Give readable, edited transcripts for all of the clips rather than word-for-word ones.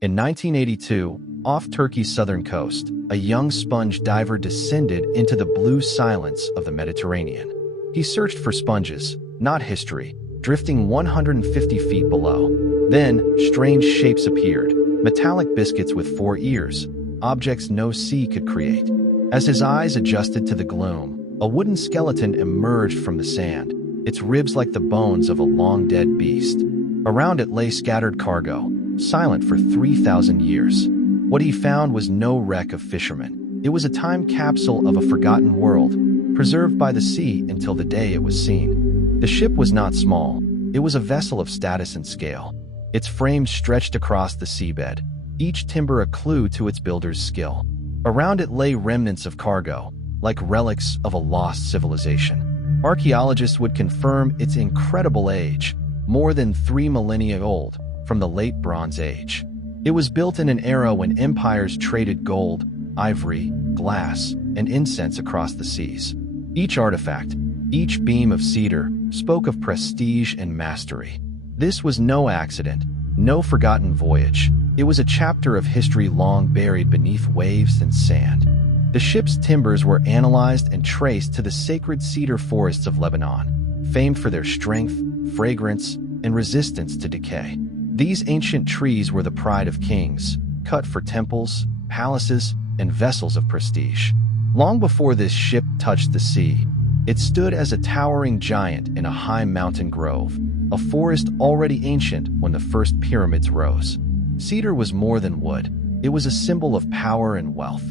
In 1982, off Turkey's southern coast, a young sponge diver descended into the blue silence of the Mediterranean. He searched for sponges, not history, drifting 150 feet below. Then, strange shapes appeared, metallic biscuits with 4 ears, objects no sea could create. As his eyes adjusted to the gloom, a wooden skeleton emerged from the sand, its ribs like the bones of a long-dead beast. Around it lay scattered cargo, silent for 3,000 years. What he found was no wreck of fishermen. It was a time capsule of a forgotten world, preserved by the sea until the day it was seen. The ship was not small. It was a vessel of status and scale. Its frame stretched across the seabed, each timber a clue to its builder's skill. Around it lay remnants of cargo, like relics of a lost civilization. Archaeologists would confirm its incredible age, more than 3 millennia old, from the late Bronze Age. It was built in an era when empires traded gold, ivory, glass, and incense across the seas. Each artifact, each beam of cedar, spoke of prestige and mastery. This was no accident, no forgotten voyage. It was a chapter of history long buried beneath waves and sand. The ship's timbers were analyzed and traced to the sacred cedar forests of Lebanon, famed for their strength, fragrance, and resistance to decay. These ancient trees were the pride of kings, cut for temples, palaces, and vessels of prestige. Long before this ship touched the sea, it stood as a towering giant in a high mountain grove, a forest already ancient when the first pyramids rose. Cedar was more than wood. It was a symbol of power and wealth.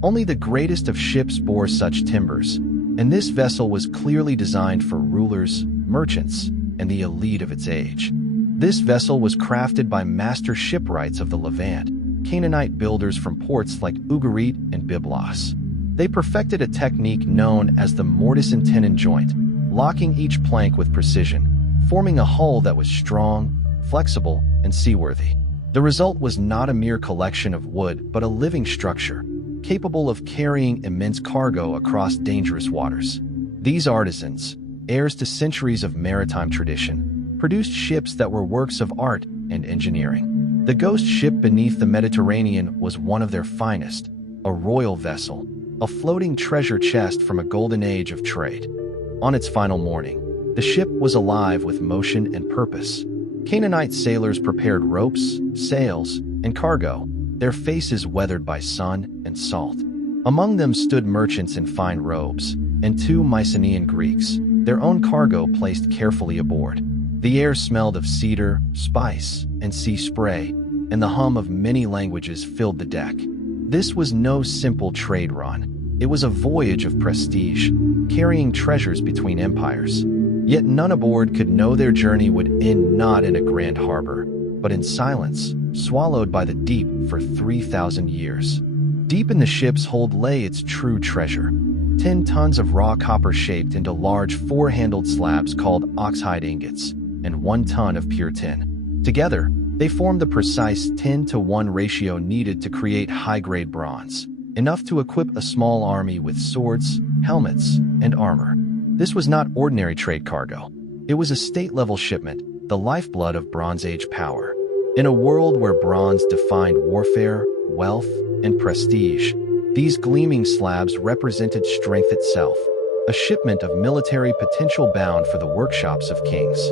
Only the greatest of ships bore such timbers, and this vessel was clearly designed for rulers, merchants, and the elite of its age. This vessel was crafted by master shipwrights of the Levant, Canaanite builders from ports like Ugarit and Byblos. They perfected a technique known as the mortise and tenon joint, locking each plank with precision, forming a hull that was strong, flexible, and seaworthy. The result was not a mere collection of wood, but a living structure, capable of carrying immense cargo across dangerous waters. These artisans, heirs to centuries of maritime tradition, produced ships that were works of art and engineering. The ghost ship beneath the Mediterranean was one of their finest, a royal vessel, a floating treasure chest from a golden age of trade. On its final morning, the ship was alive with motion and purpose. Canaanite sailors prepared ropes, sails, and cargo, their faces weathered by sun and salt. Among them stood merchants in fine robes, and 2 Mycenaean Greeks, their own cargo placed carefully aboard. The air smelled of cedar, spice, and sea spray, and the hum of many languages filled the deck. This was no simple trade run. It was a voyage of prestige, carrying treasures between empires. Yet none aboard could know their journey would end not in a grand harbor, but in silence, swallowed by the deep for 3,000 years. Deep in the ship's hold lay its true treasure, 10 tons of raw copper shaped into large 4-handled slabs called oxhide ingots, and 1 ton of pure tin. Together, they formed the precise 10-to-1 ratio needed to create high-grade bronze, enough to equip a small army with swords, helmets, and armor. This was not ordinary trade cargo. It was a state-level shipment, the lifeblood of Bronze Age power. In a world where bronze defined warfare, wealth, and prestige, these gleaming slabs represented strength itself, a shipment of military potential bound for the workshops of kings.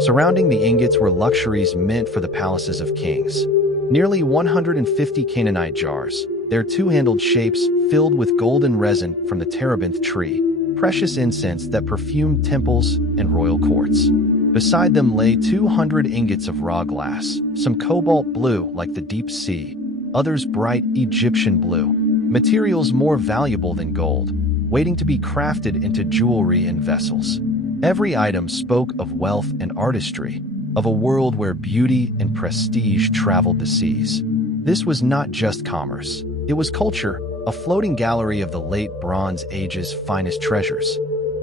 Surrounding the ingots were luxuries meant for the palaces of kings. Nearly 150 Canaanite jars, their 2-handled shapes filled with golden resin from the terebinth tree, precious incense that perfumed temples and royal courts. Beside them lay 200 ingots of raw glass, some cobalt blue like the deep sea, others bright Egyptian blue, materials more valuable than gold, waiting to be crafted into jewelry and vessels. Every item spoke of wealth and artistry, of a world where beauty and prestige traveled the seas. This was not just commerce. It was culture, a floating gallery of the late Bronze Age's finest treasures.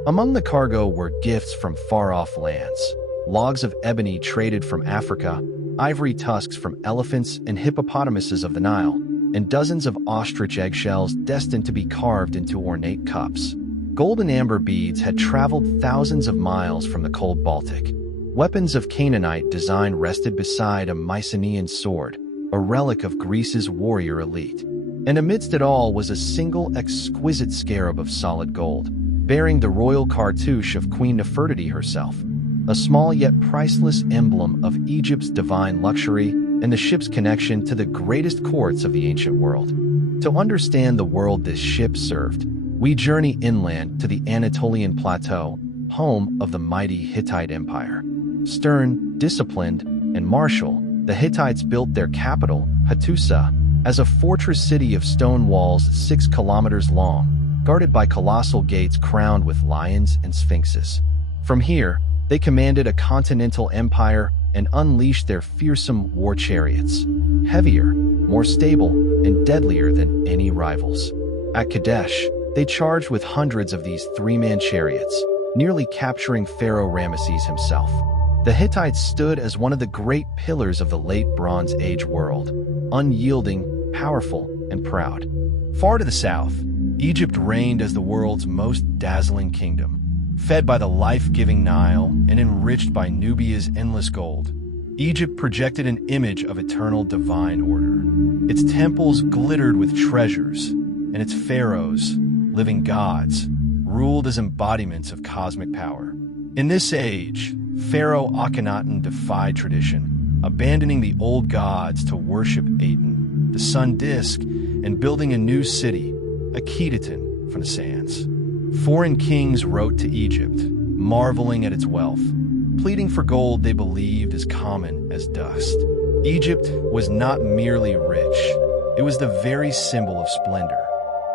Among the cargo were gifts from far-off lands, logs of ebony traded from Africa, ivory tusks from elephants and hippopotamuses of the Nile, and dozens of ostrich eggshells destined to be carved into ornate cups. Gold and amber beads had traveled thousands of miles from the cold Baltic. Weapons of Canaanite design rested beside a Mycenaean sword, a relic of Greece's warrior elite. And amidst it all was a single exquisite scarab of solid gold, bearing the royal cartouche of Queen Nefertiti herself, a small yet priceless emblem of Egypt's divine luxury and the ship's connection to the greatest courts of the ancient world. To understand the world this ship served, we journey inland to the Anatolian plateau, home of the mighty Hittite Empire. Stern, disciplined, and martial, the Hittites built their capital, Hattusa, as a fortress city of stone walls 6 kilometers long, guarded by colossal gates crowned with lions and sphinxes. From here, they commanded a continental empire and unleashed their fearsome war chariots, heavier, more stable, and deadlier than any rivals. At Kadesh, they charged with hundreds of these 3-man chariots, nearly capturing Pharaoh Ramesses himself. The Hittites stood as one of the great pillars of the late Bronze Age world, unyielding, powerful, and proud. Far to the south, Egypt reigned as the world's most dazzling kingdom, fed by the life-giving Nile and enriched by Nubia's endless gold. Egypt projected an image of eternal divine order. Its temples glittered with treasures, and its pharaohs, living gods, ruled as embodiments of cosmic power. In this age, Pharaoh Akhenaten defied tradition, abandoning the old gods to worship Aten, the sun disk, and building a new city, Akhetaten, from the sands. Foreign kings wrote to Egypt, marveling at its wealth, pleading for gold they believed as common as dust. Egypt was not merely rich, it was the very symbol of splendor.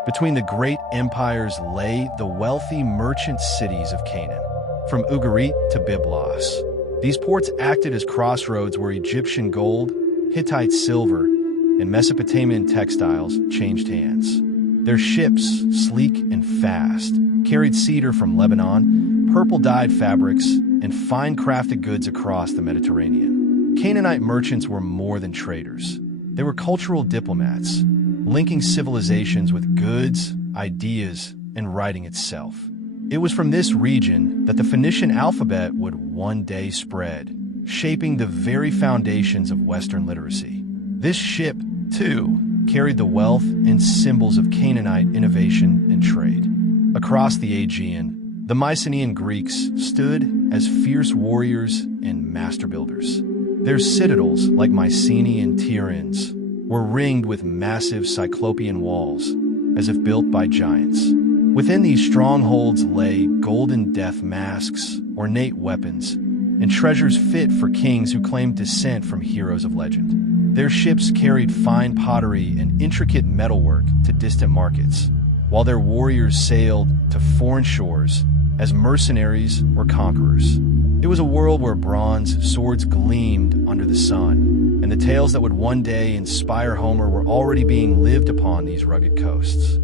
Between the great empires lay the wealthy merchant cities of Canaan, from Ugarit to Byblos. These ports acted as crossroads where Egyptian gold, Hittite silver, and Mesopotamian textiles changed hands. Their ships, sleek and fast, carried cedar from Lebanon, purple-dyed fabrics, and fine-crafted goods across the Mediterranean. Canaanite merchants were more than traders. They were cultural diplomats, linking civilizations with goods, ideas, and writing itself. It was from this region that the Phoenician alphabet would one day spread, shaping the very foundations of Western literacy. This ship, too, carried the wealth and symbols of Canaanite innovation and trade. Across the Aegean, the Mycenaean Greeks stood as fierce warriors and master builders. Their citadels, like Mycenae and Tiryns, were ringed with massive cyclopean walls, as if built by giants. Within these strongholds lay golden death masks, ornate weapons, and treasures fit for kings who claimed descent from heroes of legend. Their ships carried fine pottery and intricate metalwork to distant markets, while their warriors sailed to foreign shores as mercenaries or conquerors. It was a world where bronze swords gleamed under the sun, and the tales that would one day inspire Homer were already being lived upon these rugged coasts.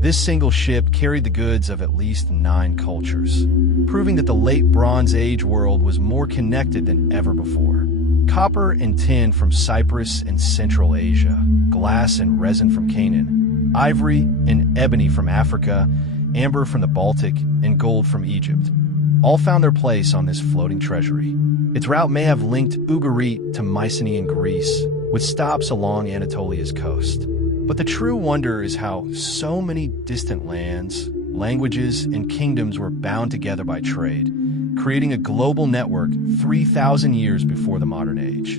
This single ship carried the goods of at least 9 cultures, proving that the late Bronze Age world was more connected than ever before. Copper and tin from Cyprus and Central Asia, glass and resin from Canaan, ivory and ebony from Africa, amber from the Baltic, and gold from Egypt, all found their place on this floating treasury. Its route may have linked Ugarit to Mycenaean Greece, with stops along Anatolia's coast. But the true wonder is how so many distant lands, languages, and kingdoms were bound together by trade, creating a global network 3,000 years before the modern age.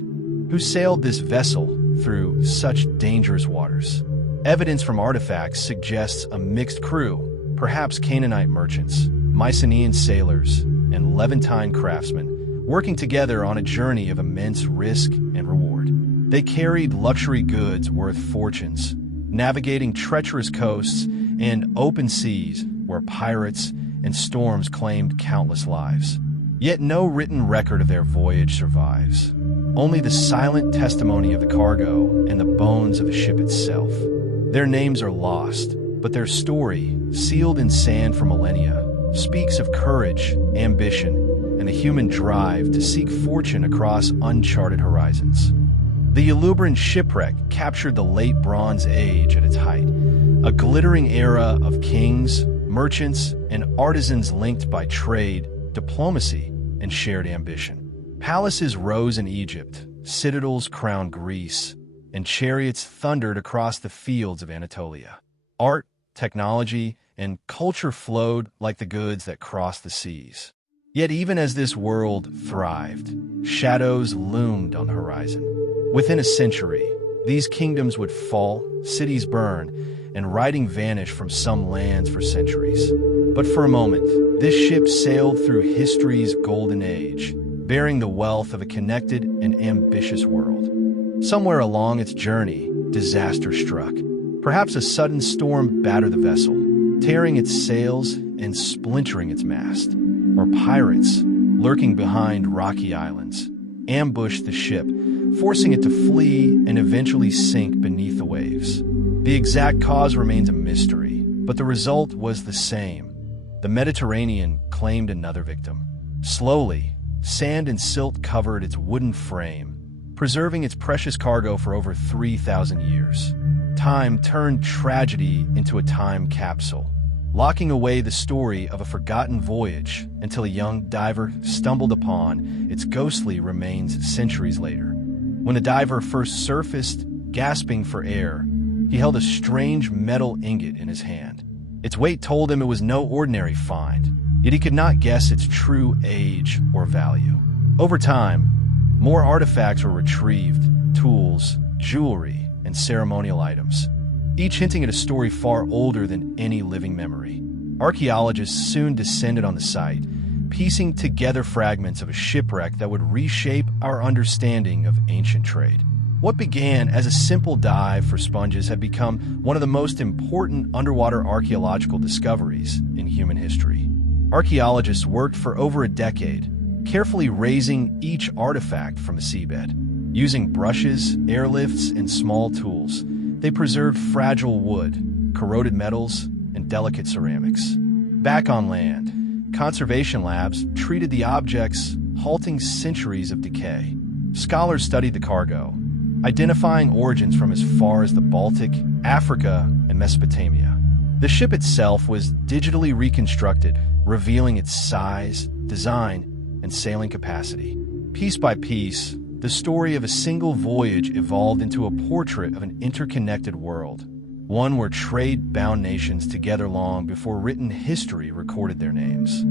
Who sailed this vessel through such dangerous waters? Evidence from artifacts suggests a mixed crew, perhaps Canaanite merchants, Mycenaean sailors, and Levantine craftsmen, working together on a journey of immense risk and reward. They carried luxury goods worth fortunes, navigating treacherous coasts and open seas where pirates and storms claimed countless lives. Yet no written record of their voyage survives. Only the silent testimony of the cargo and the bones of the ship itself. Their names are lost, but their story, sealed in sand for millennia, speaks of courage, ambition, and the human drive to seek fortune across uncharted horizons. The Uluburun Shipwreck captured the late Bronze Age at its height, a glittering era of kings, merchants, and artisans linked by trade, diplomacy, and shared ambition. Palaces rose in Egypt, citadels crowned Greece, and chariots thundered across the fields of Anatolia. Art, technology, and culture flowed like the goods that crossed the seas. Yet even as this world thrived, shadows loomed on the horizon. Within a century, these kingdoms would fall, cities burn, and writing vanish from some lands for centuries. But for a moment, this ship sailed through history's golden age, bearing the wealth of a connected and ambitious world. Somewhere along its journey, disaster struck. Perhaps a sudden storm battered the vessel, tearing its sails and splintering its mast. Or pirates, lurking behind rocky islands, ambushed the ship, forcing it to flee and eventually sink beneath the waves. The exact cause remains a mystery, but the result was the same. The Mediterranean claimed another victim. Slowly, sand and silt covered its wooden frame, preserving its precious cargo for over 3,000 years. Time turned tragedy into a time capsule, locking away the story of a forgotten voyage until a young diver stumbled upon its ghostly remains centuries later. When the diver first surfaced, gasping for air, he held a strange metal ingot in his hand. Its weight told him it was no ordinary find, yet he could not guess its true age or value. Over time, more artifacts were retrieved, tools, jewelry, and ceremonial items, each hinting at a story far older than any living memory. Archaeologists soon descended on the site, piecing together fragments of a shipwreck that would reshape our understanding of ancient trade. What began as a simple dive for sponges had become one of the most important underwater archaeological discoveries in human history. Archaeologists worked for over a decade, carefully raising each artifact from the seabed. Using brushes, airlifts, and small tools, they preserved fragile wood, corroded metals, and delicate ceramics. Back on land, conservation labs treated the objects, halting centuries of decay. Scholars studied the cargo, identifying origins from as far as the Baltic, Africa, and Mesopotamia. The ship itself was digitally reconstructed, revealing its size, design, and sailing capacity. Piece by piece, the story of a single voyage evolved into a portrait of an interconnected world, one where trade-bound nations together long before written history recorded their names.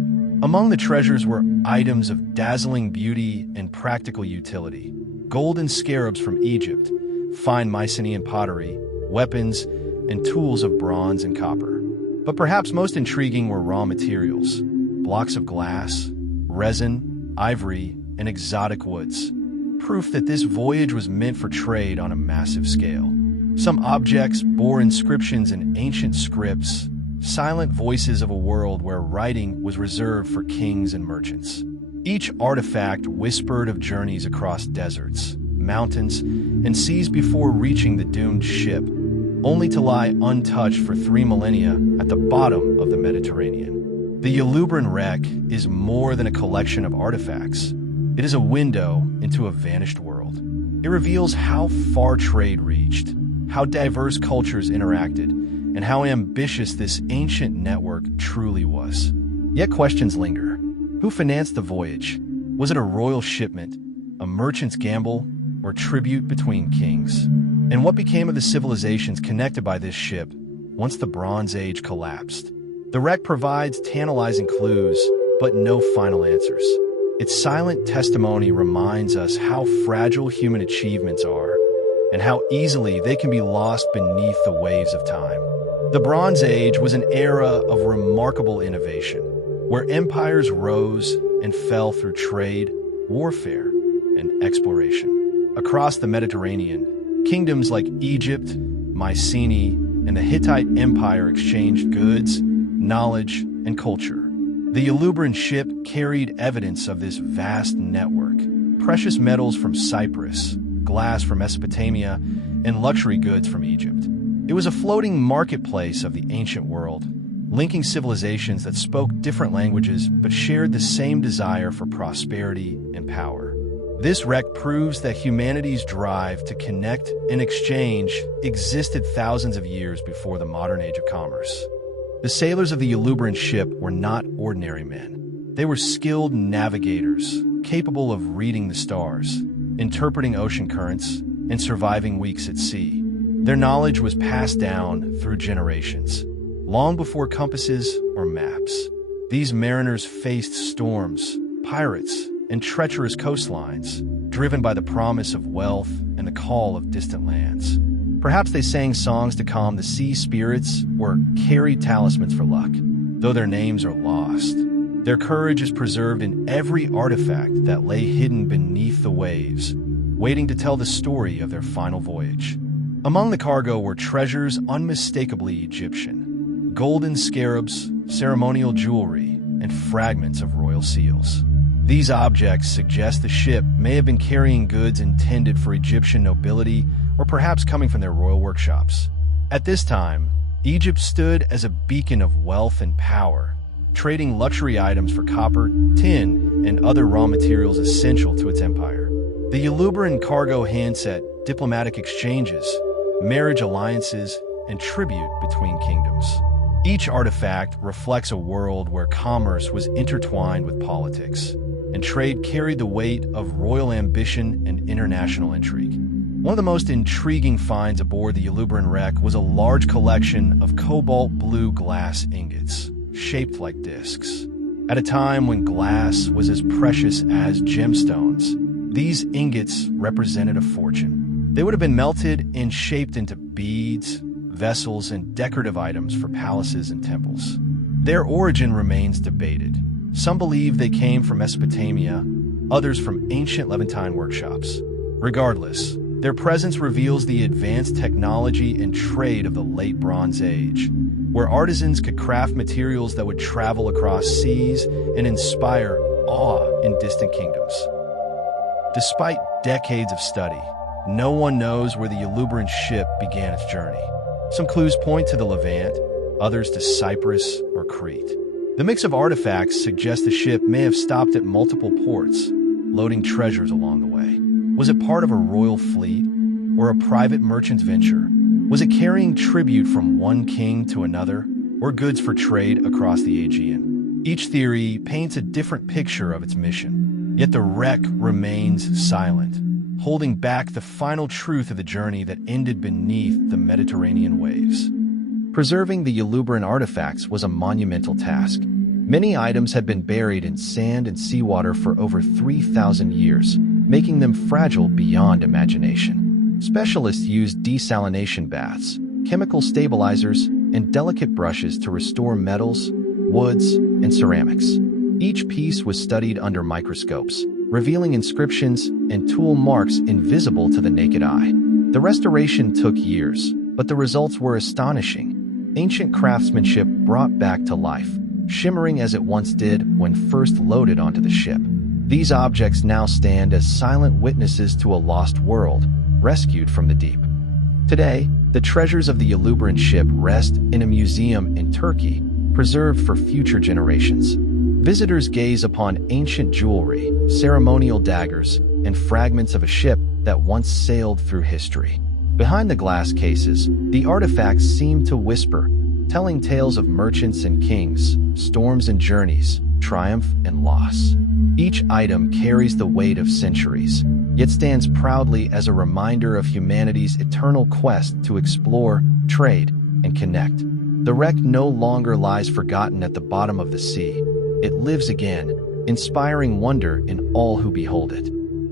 Among the treasures were items of dazzling beauty and practical utility: golden scarabs from Egypt, fine Mycenaean pottery, weapons, and tools of bronze and copper. But perhaps most intriguing were raw materials: blocks of glass, resin, ivory, and exotic woods, proof that this voyage was meant for trade on a massive scale. Some objects bore inscriptions in ancient scripts, silent voices of a world where writing was reserved for kings and merchants. Each artifact whispered of journeys across deserts, mountains, and seas before reaching the doomed ship, only to lie untouched for 3 millennia at the bottom of the Mediterranean. The Uluburun wreck is more than a collection of artifacts. It is a window into a vanished world. It reveals how far trade reached, how diverse cultures interacted, and how ambitious this ancient network truly was. Yet questions linger. Who financed the voyage? Was it a royal shipment, a merchant's gamble, or tribute between kings? And what became of the civilizations connected by this ship once the Bronze Age collapsed? The wreck provides tantalizing clues, but no final answers. Its silent testimony reminds us how fragile human achievements are, and how easily they can be lost beneath the waves of time. The Bronze Age was an era of remarkable innovation, where empires rose and fell through trade, warfare, and exploration. Across the Mediterranean, kingdoms like Egypt, Mycenae, and the Hittite Empire exchanged goods, knowledge, and culture. The Uluburun ship carried evidence of this vast network: precious metals from Cyprus, glass from Mesopotamia, and luxury goods from Egypt. It was a floating marketplace of the ancient world, linking civilizations that spoke different languages but shared the same desire for prosperity and power. This wreck proves that humanity's drive to connect and exchange existed thousands of years before the modern age of commerce. The sailors of the Uluburun ship were not ordinary men. They were skilled navigators, capable of reading the stars, interpreting ocean currents, and surviving weeks at sea. Their knowledge was passed down through generations, long before compasses or maps. These mariners faced storms, pirates, and treacherous coastlines, driven by the promise of wealth and the call of distant lands. Perhaps they sang songs to calm the sea spirits or carried talismans for luck. Though their names are lost, their courage is preserved in every artifact that lay hidden beneath the waves, waiting to tell the story of their final voyage. Among the cargo were treasures unmistakably Egyptian: golden scarabs, ceremonial jewelry, and fragments of royal seals. These objects suggest the ship may have been carrying goods intended for Egyptian nobility or perhaps coming from their royal workshops. At this time, Egypt stood as a beacon of wealth and power, trading luxury items for copper, tin, and other raw materials essential to its empire. The Uluburun cargo handset diplomatic exchanges, marriage alliances, and tribute between kingdoms. Each artifact reflects a world where commerce was intertwined with politics, and trade carried the weight of royal ambition and international intrigue. One of the most intriguing finds aboard the Uluburun wreck was a large collection of cobalt blue glass ingots, shaped like discs. At a time when glass was as precious as gemstones, these ingots represented a fortune. They would have been melted and shaped into beads, vessels, and decorative items for palaces and temples. Their origin remains debated. Some believe they came from Mesopotamia, others from ancient Levantine workshops. Regardless, their presence reveals the advanced technology and trade of the late Bronze Age, where artisans could craft materials that would travel across seas and inspire awe in distant kingdoms. Despite decades of study, no one knows where the Uluburun ship began its journey. Some clues point to the Levant, others to Cyprus or Crete. The mix of artifacts suggests the ship may have stopped at multiple ports, loading treasures along the way. Was it part of a royal fleet or a private merchant's venture? Was it carrying tribute from one king to another, or goods for trade across the Aegean? Each theory paints a different picture of its mission, yet the wreck remains silent, holding back the final truth of the journey that ended beneath the Mediterranean waves. Preserving the Uluburun artifacts was a monumental task. Many items had been buried in sand and seawater for over 3,000 years, making them fragile beyond imagination. Specialists used desalination baths, chemical stabilizers, and delicate brushes to restore metals, woods, and ceramics. Each piece was studied under microscopes, revealing inscriptions and tool marks invisible to the naked eye. The restoration took years, but the results were astonishing. Ancient craftsmanship brought back to life, shimmering as it once did when first loaded onto the ship. These objects now stand as silent witnesses to a lost world, rescued from the deep. Today, the treasures of the Uluburun ship rest in a museum in Turkey, preserved for future generations. Visitors gaze upon ancient jewelry, ceremonial daggers, and fragments of a ship that once sailed through history. Behind the glass cases, the artifacts seem to whisper, telling tales of merchants and kings, storms and journeys, triumph and loss. Each item carries the weight of centuries, yet stands proudly as a reminder of humanity's eternal quest to explore, trade, and connect. The wreck no longer lies forgotten at the bottom of the sea. It lives again, inspiring wonder in all who behold it.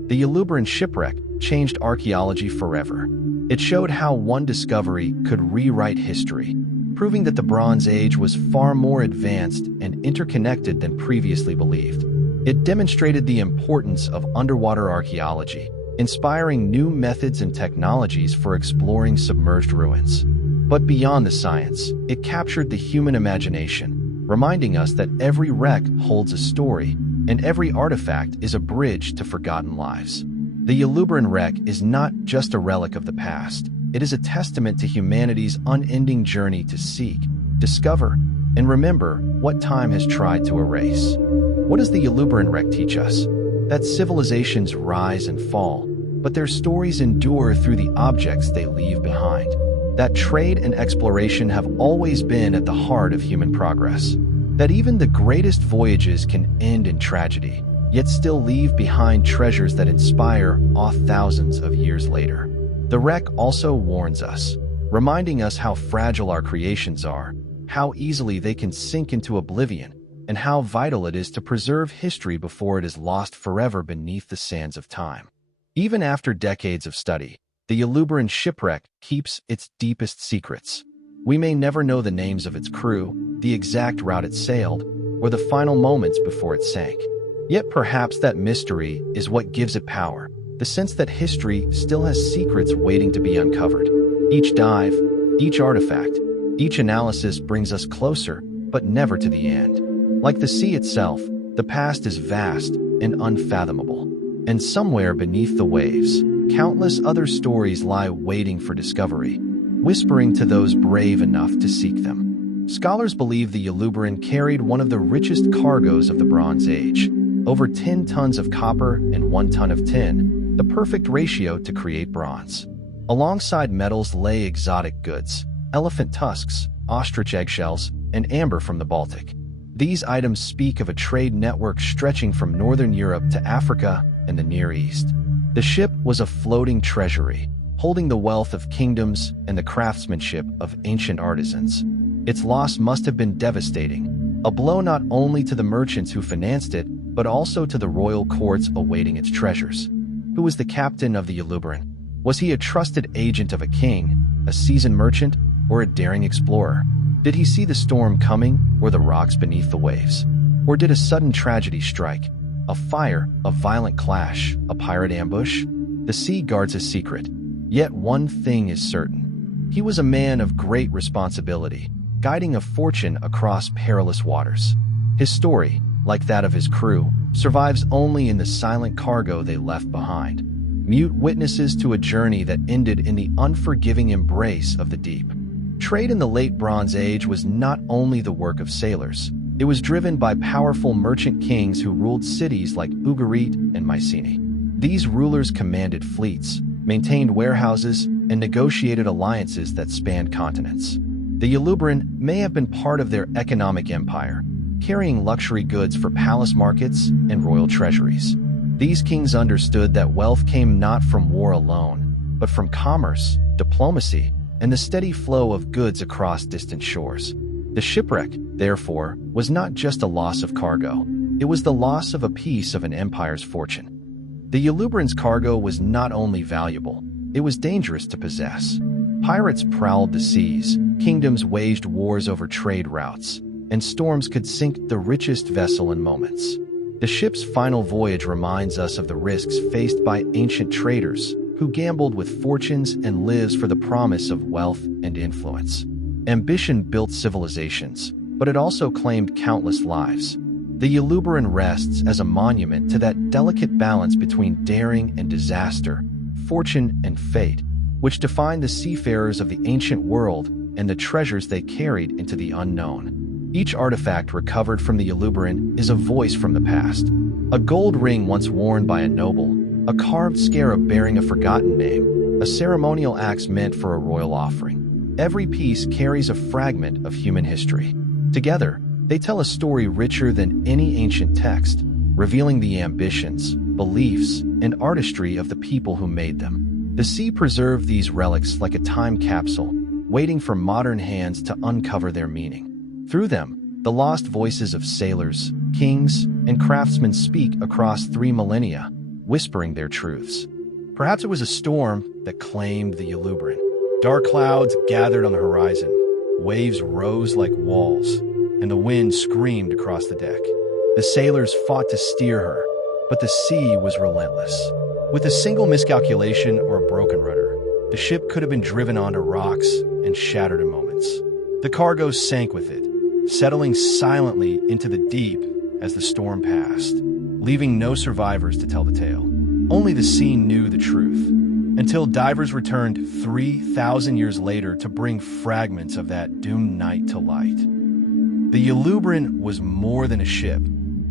The Uluburun shipwreck changed archaeology forever. It showed how one discovery could rewrite history, proving that the Bronze Age was far more advanced and interconnected than previously believed. It demonstrated the importance of underwater archaeology, inspiring new methods and technologies for exploring submerged ruins. But beyond the science, it captured the human imagination, reminding us that every wreck holds a story, and every artifact is a bridge to forgotten lives. The Uluburun wreck is not just a relic of the past. It is a testament to humanity's unending journey to seek, discover, and remember what time has tried to erase. What does the Uluburun wreck teach us? That civilizations rise and fall, but their stories endure through the objects they leave behind. That trade and exploration have always been at the heart of human progress. That even the greatest voyages can end in tragedy, yet still leave behind treasures that inspire awe thousands of years later. The wreck also warns us, reminding us how fragile our creations are, how easily they can sink into oblivion, and how vital it is to preserve history before it is lost forever beneath the sands of time. Even after decades of study, the Uluburun Shipwreck keeps its deepest secrets. We may never know the names of its crew, the exact route it sailed, or the final moments before it sank. Yet perhaps that mystery is what gives it power, the sense that history still has secrets waiting to be uncovered. Each dive, each artifact, each analysis brings us closer, but never to the end. Like the sea itself, the past is vast and unfathomable. And somewhere beneath the waves, countless other stories lie waiting for discovery, whispering to those brave enough to seek them. Scholars believe the Uluburun carried one of the richest cargoes of the Bronze Age, over 10 tons of copper and 1 ton of tin, the perfect ratio to create bronze. Alongside metals lay exotic goods, elephant tusks, ostrich eggshells, and amber from the Baltic. These items speak of a trade network stretching from northern Europe to Africa and the Near East. The ship was a floating treasury, holding the wealth of kingdoms and the craftsmanship of ancient artisans. Its loss must have been devastating, a blow not only to the merchants who financed it, but also to the royal courts awaiting its treasures. Who was the captain of the Uluburun? Was he a trusted agent of a king, a seasoned merchant, or a daring explorer? Did he see the storm coming or the rocks beneath the waves? Or did a sudden tragedy strike? A fire, a violent clash, a pirate ambush? The sea guards a secret. Yet one thing is certain. He was a man of great responsibility, guiding a fortune across perilous waters. His story, like that of his crew, survives only in the silent cargo they left behind, mute witnesses to a journey that ended in the unforgiving embrace of the deep. Trade in the late Bronze Age was not only the work of sailors. It was driven by powerful merchant kings who ruled cities like Ugarit and Mycenae. These rulers commanded fleets, maintained warehouses, and negotiated alliances that spanned continents. The Uluburun may have been part of their economic empire, carrying luxury goods for palace markets and royal treasuries. These kings understood that wealth came not from war alone, but from commerce, diplomacy, and the steady flow of goods across distant shores. The shipwreck, therefore, was not just a loss of cargo. It was the loss of a piece of an empire's fortune. The Uluburun's cargo was not only valuable, it was dangerous to possess. Pirates prowled the seas, kingdoms waged wars over trade routes, and storms could sink the richest vessel in moments. The ship's final voyage reminds us of the risks faced by ancient traders who gambled with fortunes and lives for the promise of wealth and influence. Ambition built civilizations, but it also claimed countless lives. The Uluburun rests as a monument to that delicate balance between daring and disaster, fortune and fate, which defined the seafarers of the ancient world and the treasures they carried into the unknown. Each artifact recovered from the Uluburun is a voice from the past. A gold ring once worn by a noble, a carved scarab bearing a forgotten name, a ceremonial axe meant for a royal offering. Every piece carries a fragment of human history. Together, they tell a story richer than any ancient text, revealing the ambitions, beliefs, and artistry of the people who made them. The sea preserved these relics like a time capsule, waiting for modern hands to uncover their meaning. Through them, the lost voices of sailors, kings, and craftsmen speak across 3 millennia, whispering their truths. Perhaps it was a storm that claimed the Uluburun. Dark clouds gathered on the horizon, waves rose like walls, and the wind screamed across the deck. The sailors fought to steer her, but the sea was relentless. With a single miscalculation or a broken rudder, the ship could have been driven onto rocks and shattered in moments. The cargo sank with it, settling silently into the deep as the storm passed, leaving no survivors to tell the tale. Only the sea knew the truth, until divers returned 3,000 years later to bring fragments of that doomed night to light. The Uluburun was more than a ship.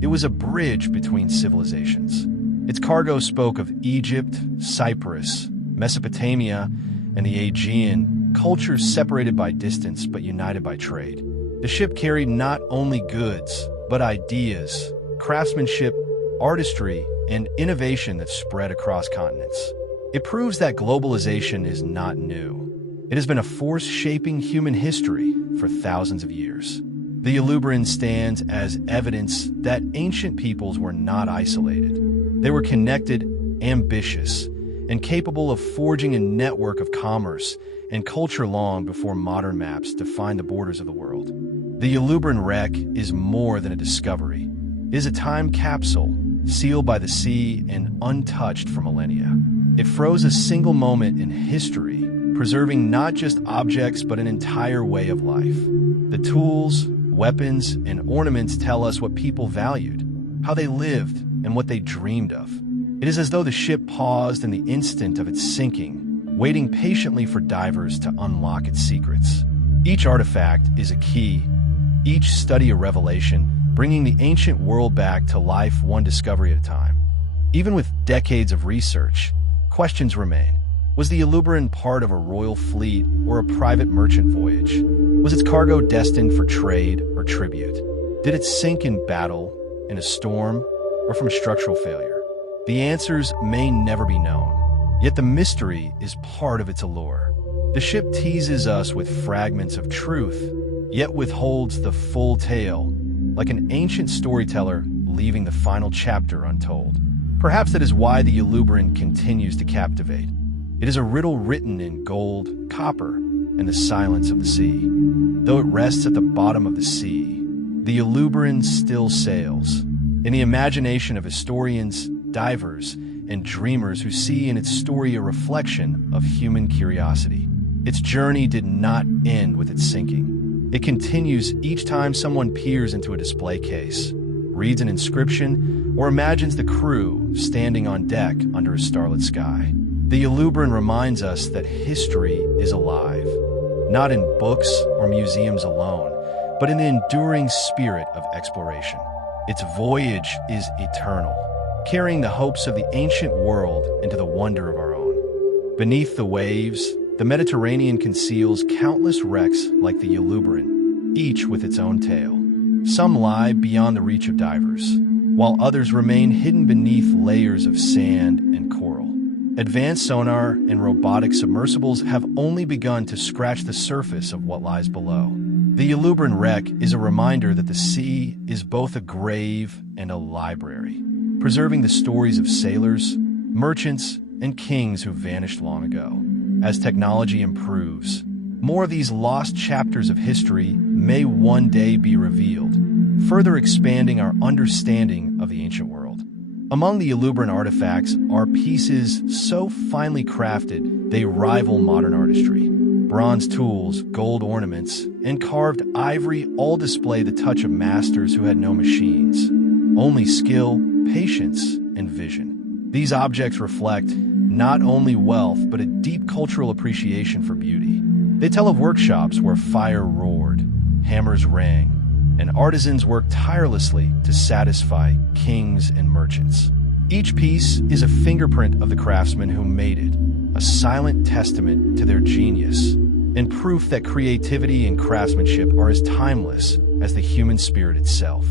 It was a bridge between civilizations. Its cargo spoke of Egypt, Cyprus, Mesopotamia, and the Aegean, cultures separated by distance but united by trade. The ship carried not only goods, but ideas, craftsmanship, artistry, and innovation that spread across continents. It proves that globalization is not new. It has been a force shaping human history for thousands of years. The Uluburun stands as evidence that ancient peoples were not isolated. They were connected, ambitious, and capable of forging a network of commerce and culture long before modern maps defined the borders of the world. The Uluburun Wreck is more than a discovery. It is a time capsule, sealed by the sea and untouched for millennia. It froze a single moment in history, preserving not just objects but an entire way of life. The tools, weapons, and ornaments tell us what people valued, how they lived, and what they dreamed of. It is as though the ship paused in the instant of its sinking, waiting patiently for divers to unlock its secrets. Each artifact is a key, each study a revelation, bringing the ancient world back to life one discovery at a time. Even with decades of research, questions remain. Was the Uluburun part of a royal fleet or a private merchant voyage? Was its cargo destined for trade or tribute? Did it sink in battle, in a storm, or from structural failure? The answers may never be known, yet the mystery is part of its allure. The ship teases us with fragments of truth, yet withholds the full tale, like an ancient storyteller leaving the final chapter untold. Perhaps that is why the Uluburun continues to captivate. It is a riddle written in gold, copper, and the silence of the sea. Though it rests at the bottom of the sea, the Uluburun still sails. In the imagination of historians, divers, and dreamers who see in its story a reflection of human curiosity. Its journey did not end with its sinking. It continues each time someone peers into a display case, reads an inscription, or imagines the crew standing on deck under a starlit sky. The Uluburun reminds us that history is alive, not in books or museums alone, but in the enduring spirit of exploration. Its voyage is eternal, carrying the hopes of the ancient world into the wonder of our own. Beneath the waves, the Mediterranean conceals countless wrecks like the Uluburun, each with its own tale. Some lie beyond the reach of divers, while others remain hidden beneath layers of sand and coral. Advanced sonar and robotic submersibles have only begun to scratch the surface of what lies below. The Uluburun Wreck is a reminder that the sea is both a grave and a library, preserving the stories of sailors, merchants, and kings who vanished long ago. As technology improves, more of these lost chapters of history may one day be revealed, further expanding our understanding of the ancient world. Among the Uluburun artifacts are pieces so finely crafted they rival modern artistry. Bronze tools, gold ornaments, and carved ivory all display the touch of masters who had no machines, only skill, patience, and vision. These objects reflect not only wealth but a deep cultural appreciation for beauty. They tell of workshops where fire roared, hammers rang, and artisans worked tirelessly to satisfy kings and merchants. Each piece is a fingerprint of the craftsman who made it, a silent testament to their genius, and proof that creativity and craftsmanship are as timeless as the human spirit itself.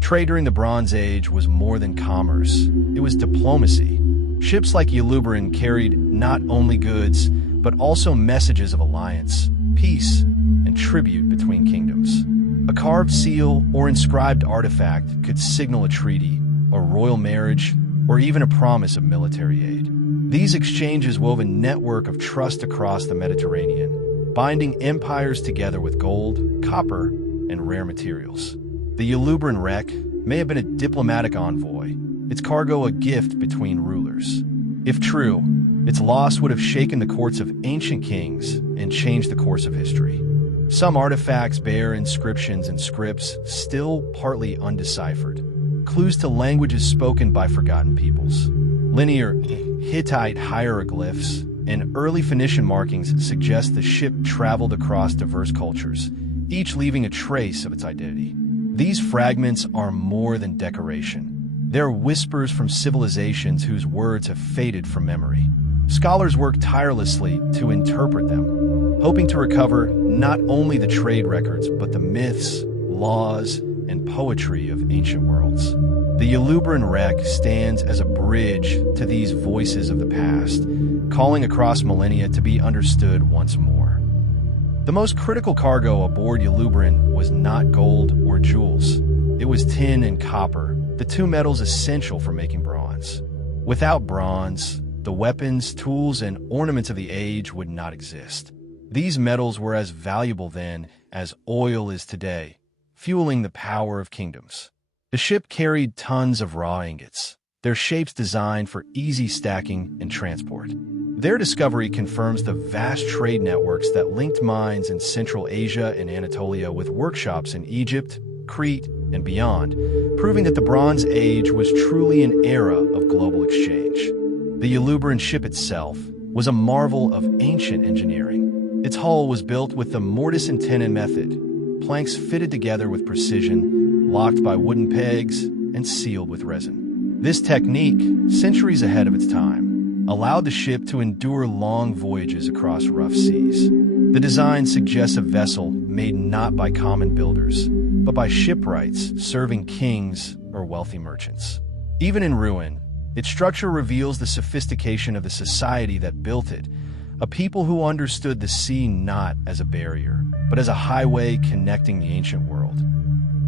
Trade during the Bronze Age was more than commerce, it was diplomacy. Ships like Uluburun carried not only goods, but also messages of alliance, peace, and tribute between kingdoms. A carved seal or inscribed artifact could signal a treaty, a royal marriage, or even a promise of military aid. These exchanges wove a network of trust across the Mediterranean, binding empires together with gold, copper, and rare materials. The Uluburun Wreck may have been a diplomatic envoy, its cargo a gift between rulers. If true, its loss would have shaken the courts of ancient kings and changed the course of history. Some artifacts bear inscriptions and scripts still partly undeciphered, clues to languages spoken by forgotten peoples. Linear Hittite hieroglyphs and early Phoenician markings suggest the ship traveled across diverse cultures, each leaving a trace of its identity. These fragments are more than decoration. They're whispers from civilizations whose words have faded from memory. Scholars work tirelessly to interpret them, hoping to recover not only the trade records, but the myths, laws, and poetry of ancient worlds. The Uluburun Wreck stands as a bridge to these voices of the past, calling across millennia to be understood once more. The most critical cargo aboard Uluburun was not gold or jewels. It was tin and copper, the two metals essential for making bronze. Without bronze, the weapons, tools, and ornaments of the age would not exist. These metals were as valuable then as oil is today, fueling the power of kingdoms. The ship carried tons of raw ingots, their shapes designed for easy stacking and transport. Their discovery confirms the vast trade networks that linked mines in Central Asia and Anatolia with workshops in Egypt, Crete, and beyond, proving that the Bronze Age was truly an era of global exchange. The Uluburun ship itself was a marvel of ancient engineering. Its hull was built with the mortise and tenon method, planks fitted together with precision, locked by wooden pegs, and sealed with resin. This technique, centuries ahead of its time, allowed the ship to endure long voyages across rough seas. The design suggests a vessel made not by common builders, but by shipwrights serving kings or wealthy merchants. Even in ruin, its structure reveals the sophistication of the society that built it, a people who understood the sea not as a barrier, but as a highway connecting the ancient world.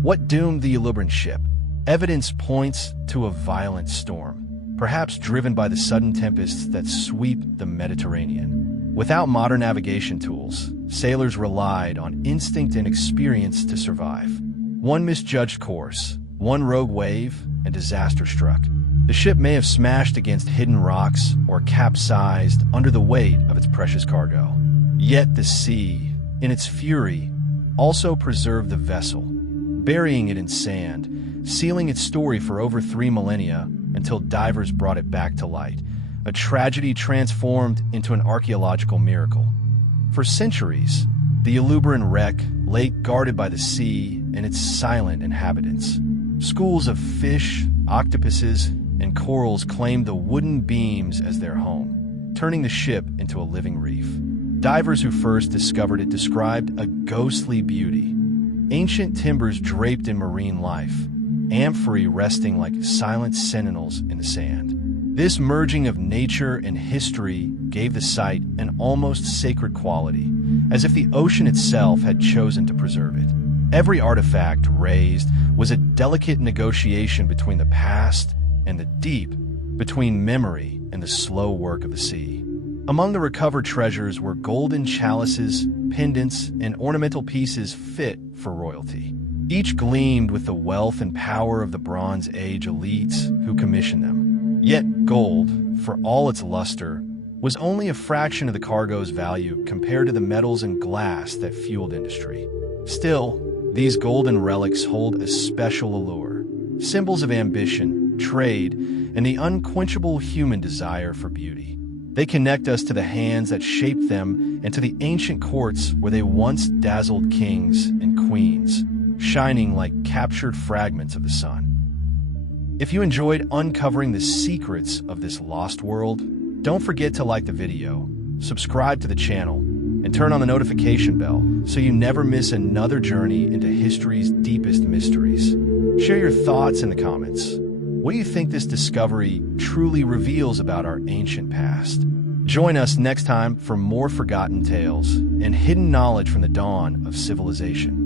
What doomed the Uluburun ship? Evidence points to a violent storm, perhaps driven by the sudden tempests that sweep the Mediterranean. Without modern navigation tools, sailors relied on instinct and experience to survive. One misjudged course, one rogue wave, and disaster struck. The ship may have smashed against hidden rocks or capsized under the weight of its precious cargo. Yet the sea, in its fury, also preserved the vessel, burying it in sand, sealing its story for over 3 millennia until divers brought it back to light, a tragedy transformed into an archaeological miracle. For centuries, the Uluburun Wreck lay guarded by the sea and its silent inhabitants. Schools of fish, octopuses, and corals claimed the wooden beams as their home, turning the ship into a living reef. Divers who first discovered it described a ghostly beauty. Ancient timbers draped in marine life, ivory resting like silent sentinels in the sand. This merging of nature and history gave the site an almost sacred quality, as if the ocean itself had chosen to preserve it. Every artifact raised was a delicate negotiation between the past and the deep, between memory and the slow work of the sea. Among the recovered treasures were golden chalices, pendants, and ornamental pieces fit for royalty. Each gleamed with the wealth and power of the Bronze Age elites who commissioned them. Yet gold, for all its luster, was only a fraction of the cargo's value compared to the metals and glass that fueled industry. Still, these golden relics hold a special allure, symbols of ambition, trade, and the unquenchable human desire for beauty. They connect us to the hands that shaped them and to the ancient courts where they once dazzled kings and queens, shining like captured fragments of the sun. If you enjoyed uncovering the secrets of this lost world, don't forget to like the video, subscribe to the channel, and turn on the notification bell so you never miss another journey into history's deepest mysteries. Share your thoughts in the comments. What do you think this discovery truly reveals about our ancient past? Join us next time for more forgotten tales and hidden knowledge from the dawn of civilization.